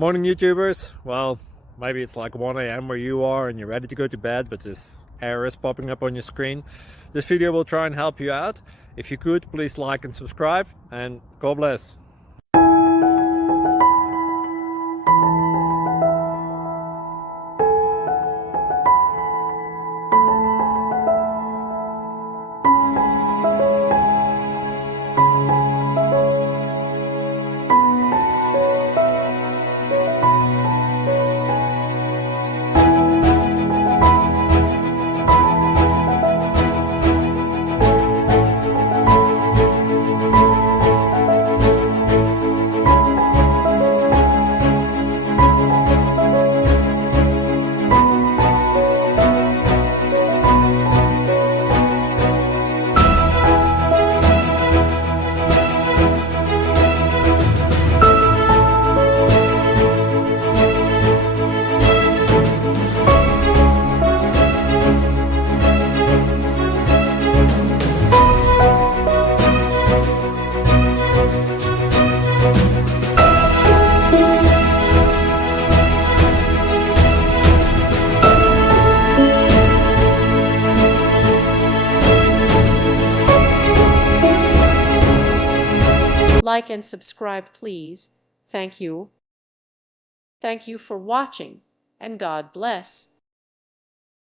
Morning YouTubers. Well, maybe it's like 1 a.m. where you are and you're ready to go to bed, but this error is popping up on your screen. This video will try and help you out. If you could, please like and subscribe, and God bless. Like and subscribe, please. Thank you. Thank you for watching, and God bless.